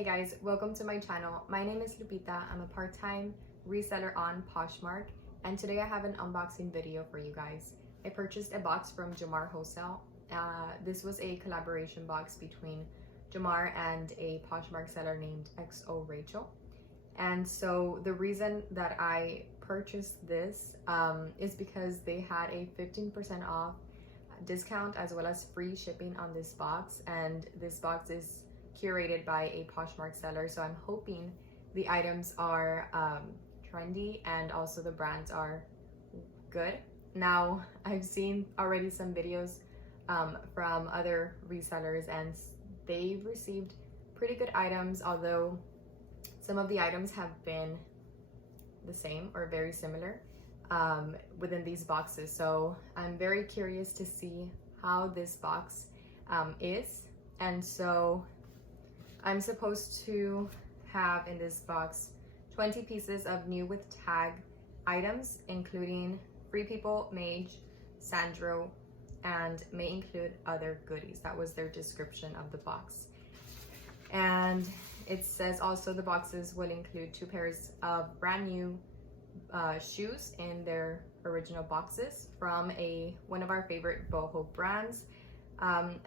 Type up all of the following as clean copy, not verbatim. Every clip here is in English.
Hey guys, welcome to my channel. My name is Lupita. I'm a part-time reseller on Poshmark, and today I have an unboxing video for you guys. I purchased a box from Jomar Wholesale. This was a collaboration box between Jomar and a Poshmark seller named XO Rachel. And so the reason that I purchased this is because they had a 15% off discount as well as free shipping on this box, and this box is curated by a Poshmark seller, so I'm hoping the items are trendy and also the brands are good. Now, I've seen already some videos from other resellers, and they've received pretty good items, although some of the items have been the same or very similar within these boxes. So I'm very curious to see how this box is. And so I'm supposed to have in this box 20 pieces of new with tag items, including Free People, Mage, Sandro, and may include other goodies. That was their description of the box. And it says also the boxes will include 2 pairs of brand new shoes in their original boxes from one of our favorite boho brands,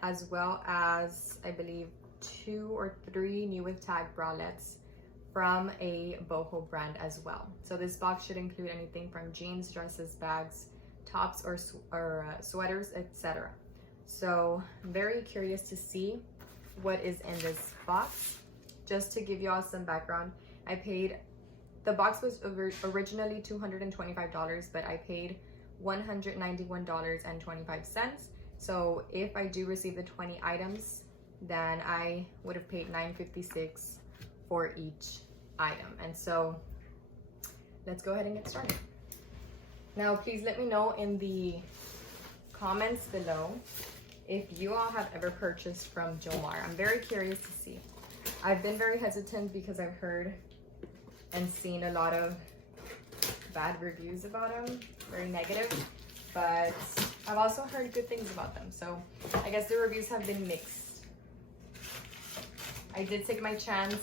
as well as I believe 2 or 3 new with tag bralettes from a boho brand as well. So this box should include anything from jeans, dresses, bags, tops, or sweaters, etc. So I'm very curious to see what is in this box. Just to give you all some background, the box was originally $225, but I paid $191.25. So if I do receive the 20 items, then I would have paid $9.56 for each item. And so let's go ahead and get started. Now, please let me know in the comments below if you all have ever purchased from Jomar. I'm very curious to see. I've been very hesitant because I've heard and seen a lot of bad reviews about them, very negative, but I've also heard good things about them. So I guess the reviews have been mixed. I did take my chance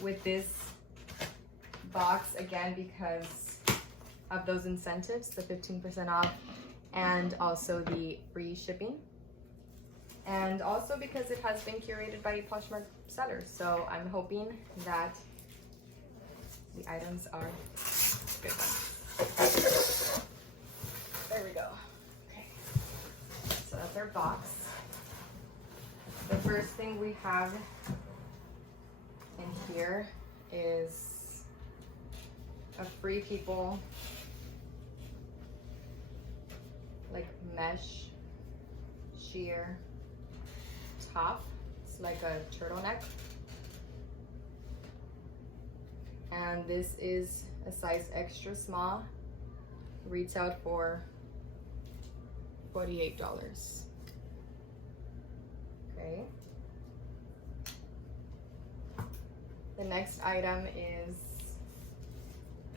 with this box again because of those incentives, the 15% off and also the free shipping. And also because it has been curated by Poshmark sellers. So I'm hoping that the items are good ones. There we go. Okay. So that's our box. The first thing we have in here is a Free People like mesh sheer top. It's like a turtleneck, and this is a size extra small, retailed for $48. Okay. The next item is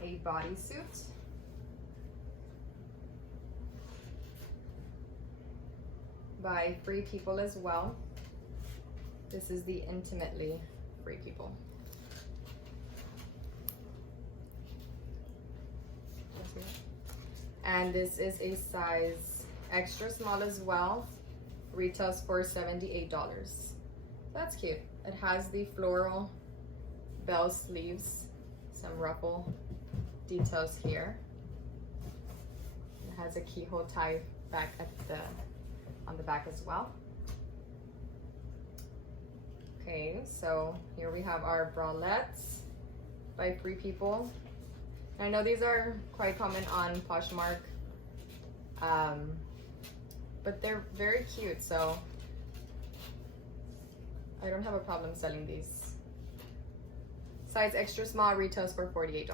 a bodysuit. By Free People as well. This is the Intimately Free People. And this is a size extra small as well. Retails for $78. That's cute. It has the floral bell sleeves, some ruffle details here. It has a keyhole tie back on the back as well. Okay, so here we have our bralettes by Free People. I know these are quite common on Poshmark, but they're very cute, so I don't have a problem selling these. Size extra small, retails for $48.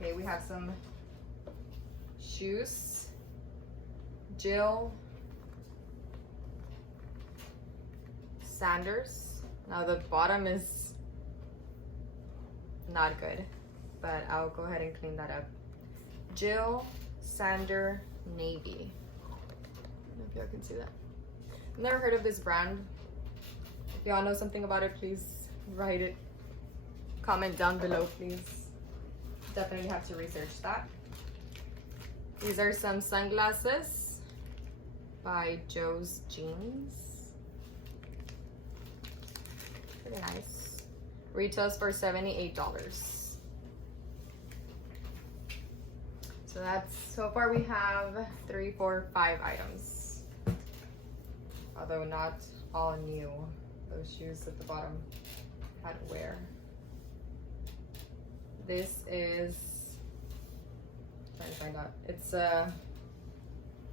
Okay, we have some shoes. Jil Sanders. Now the bottom is not good, but I'll go ahead and clean that up. Jil Sander Navy. I don't know if y'all can see that. Never heard of this brand y'all know something about it, please write it. Comment down below, please. Definitely have to research that. These are some sunglasses by Joe's Jeans. Pretty nice. Retails for $78. So that's, so far we have 3, 4, 5 items. Although not all new. Those shoes at the bottom had wear. This is, I'm trying to find out. It's a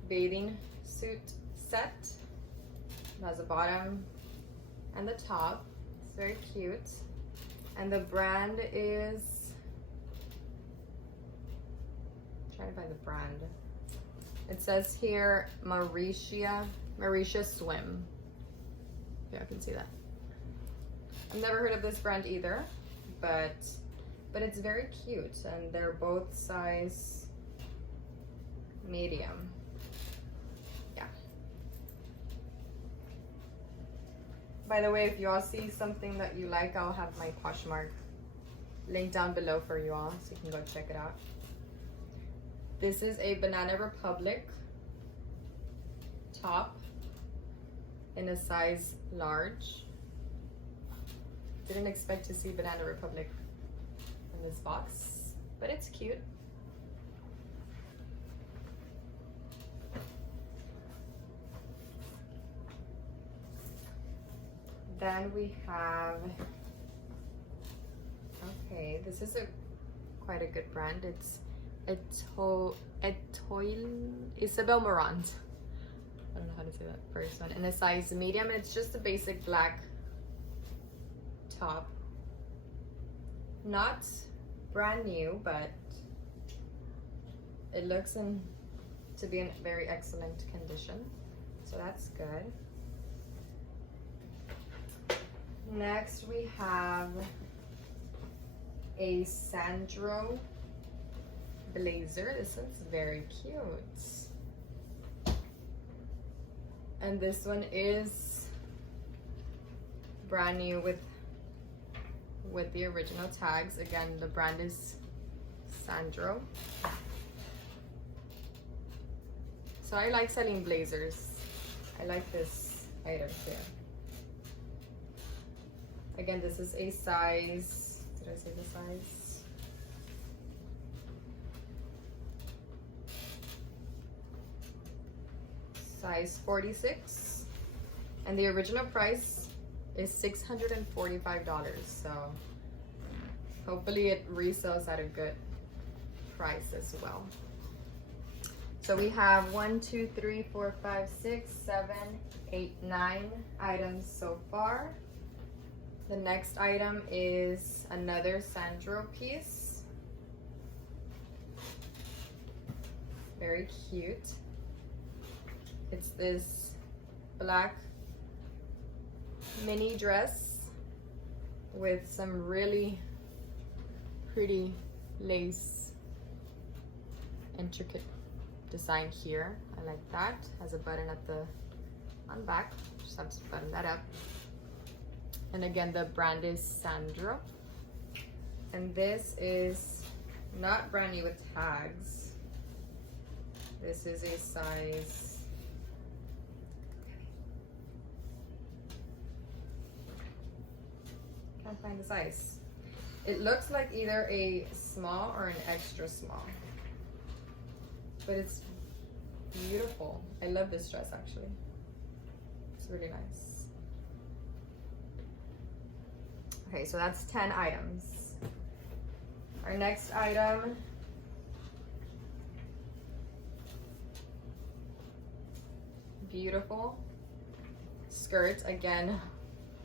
bathing suit set. It has a bottom and the top. It's very cute. And the brand is, I'm trying to find the brand. It says here Marysia Swim. Yeah, I can see that. I've never heard of this brand either, but it's very cute, and they're both size medium. Yeah. By the way, if you all see something that you like, I'll have my Poshmark link down below for you all, so you can go check it out. This is a Banana Republic top in a size large. Didn't expect to see Banana Republic in this box, but it's cute. Then we have, okay, this is quite a good brand. It's Etoile, Isabel Marant. I don't know how to say that first one. In a size medium, it's just a basic black top. Not brand new, but it looks to be in very excellent condition. So that's good. Next we have a Sandro blazer. This one's very cute. And this one is brand new with the original tags. Again, the brand is Sandro. So I like selling blazers. I like this item here. Again, this is a size, did I say the size? Size 46. And the original price is $645. So hopefully it resells at a good price as well. So we have 1, 2, 3, 4, 5, 6, 7, 8, 9 items so far. The next item is another Sandro piece. Very cute. It's this black mini dress with some really pretty lace intricate design here. I like that. Has a button at the back. Just have to button that up. And again, the brand is Sandro. And this is not brand new with tags. This is a size, can't find the size. It looks like either a small or an extra small. But it's beautiful. I love this dress actually. It's really nice. Okay, so that's 10 items. Our next item beautiful skirt, again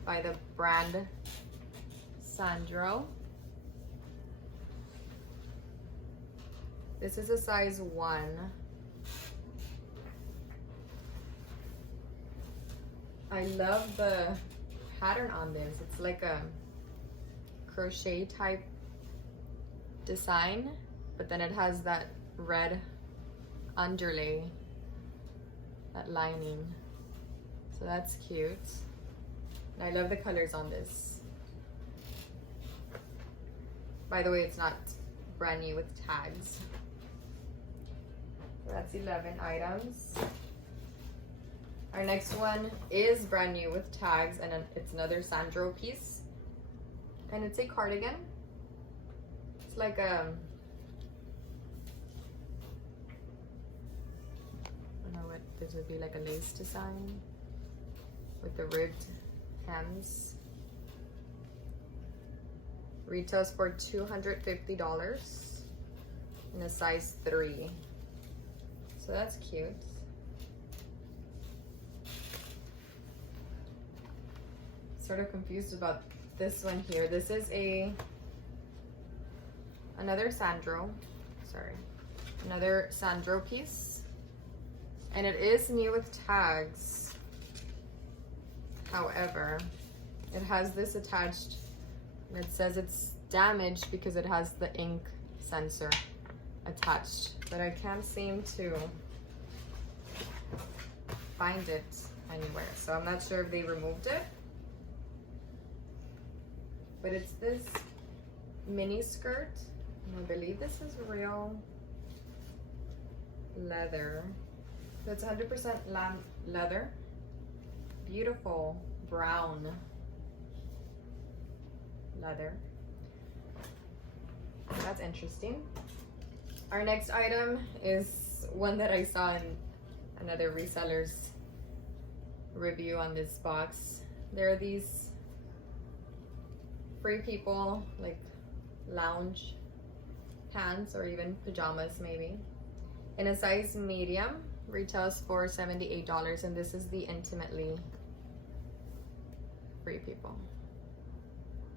by the brand Sandro. This is a size 1. I love the pattern on this. It's like a crochet type design, but then it has that red underlay, that lining. So that's cute. And I love the colors on this. By the way, it's not brand new with tags. So that's 11 items. Our next one is brand new with tags, and it's another Sandro piece. And it's a cardigan. It's like a, I don't know what this would be, like a lace design with the ribbed hems. Retails for $250 in a size 3. So that's cute. Sort of confused about this one here. This is another Sandro piece, and it is new with tags. However, it has this attached, and it says it's damaged because it has the ink sensor attached, but I can't seem to find it anywhere, so I'm not sure if they removed it. But it's this mini skirt, and I believe this is real leather. So it's 100% lamb leather. Beautiful brown leather. So that's interesting. Our next item is one that I saw in another reseller's review on this box. There are these Free People, like lounge pants or even pajamas maybe, in a size medium. Retails for $78, and this is the intimately Free People,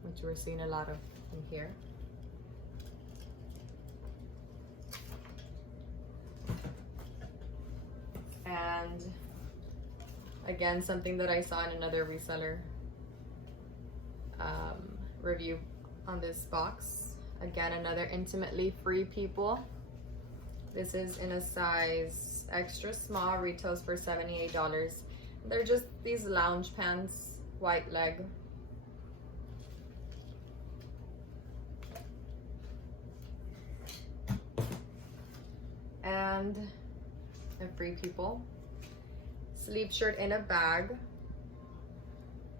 which we're seeing a lot of in here. And again, something that I saw in another reseller review on this box. Again, another intimately Free People. This is in a size extra small. Retails for $78. They're just these lounge pants, white leg. And a Free People sleep shirt in a bag,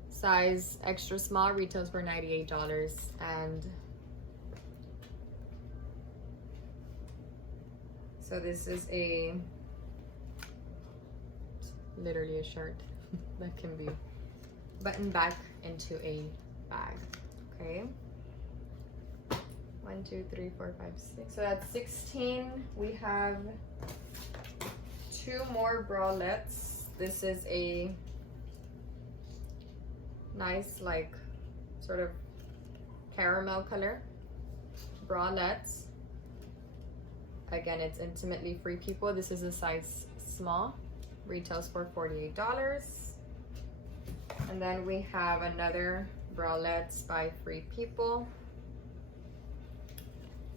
size extra small. Retails for $98. And so this is literally a shirt that can be buttoned back into a bag. Okay, 1, 2, 3, 4, 5, 6. So that's 16. We have 2 more bralettes. This is a nice, like, sort of caramel color bralettes. Again, it's intimately Free People. This is a size small. Retails for $48. And then we have another bralettes by Free People.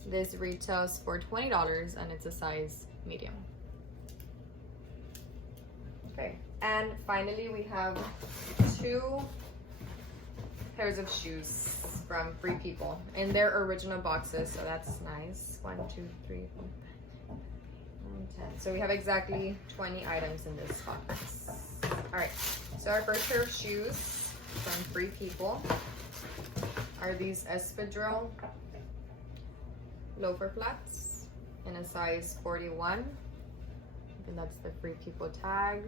This retails for $20, and it's a size medium. Okay, and finally we have 2 pairs of shoes from Free People in their original boxes, so that's nice. 1, 2, 3, 4, 5, 9, 10. So we have exactly 20 items in this box. All right, so our first pair of shoes from Free People are these espadrille loafer flats in a size 41. And that's the Free People tag.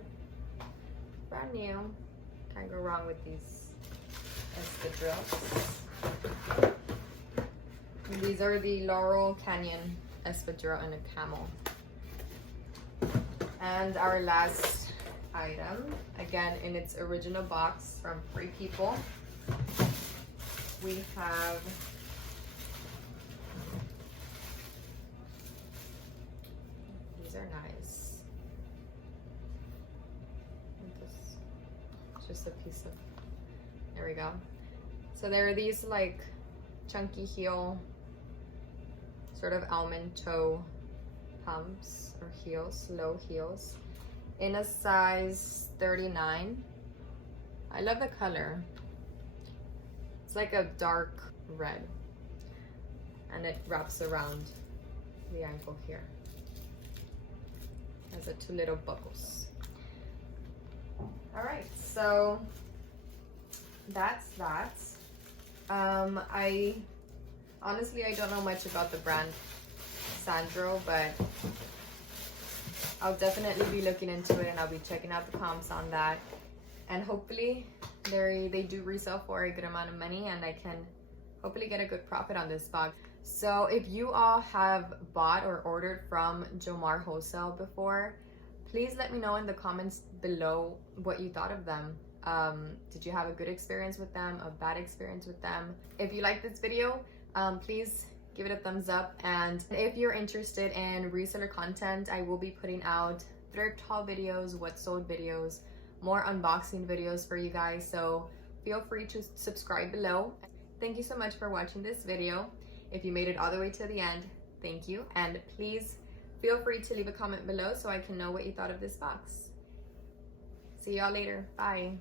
Brand new. Can't go wrong with these espadrilles. And these are the Laurel Canyon espadrille in a camel. And our last item, again in its original box from Free People, we have these are nice. Just a piece of, there we go. So there are these like chunky heel, sort of almond toe pumps or heels, low heels, in a size 39. I love the color. It's like a dark red, and it wraps around the ankle here. Has the two little buckles. All right, so that's that. I honestly don't know much about the brand Sandro, but I'll definitely be looking into it, and I'll be checking out the comps on that, and hopefully they do resell for a good amount of money, and I can hopefully get a good profit on this box. So if you all have bought or ordered from Jomar Wholesale before, please let me know in the comments below what you thought of them. Did you have a good experience with them, a bad experience with them? If you like this video, please give it a thumbs up, and if you're interested in reseller content, I will be putting out thrift haul videos, what sold videos, more unboxing videos for you guys, so feel free to subscribe below. Thank you so much for watching this video. If you made it all the way to the end, thank you, and please feel free to leave a comment below so I can know what you thought of this box. See y'all later. Bye.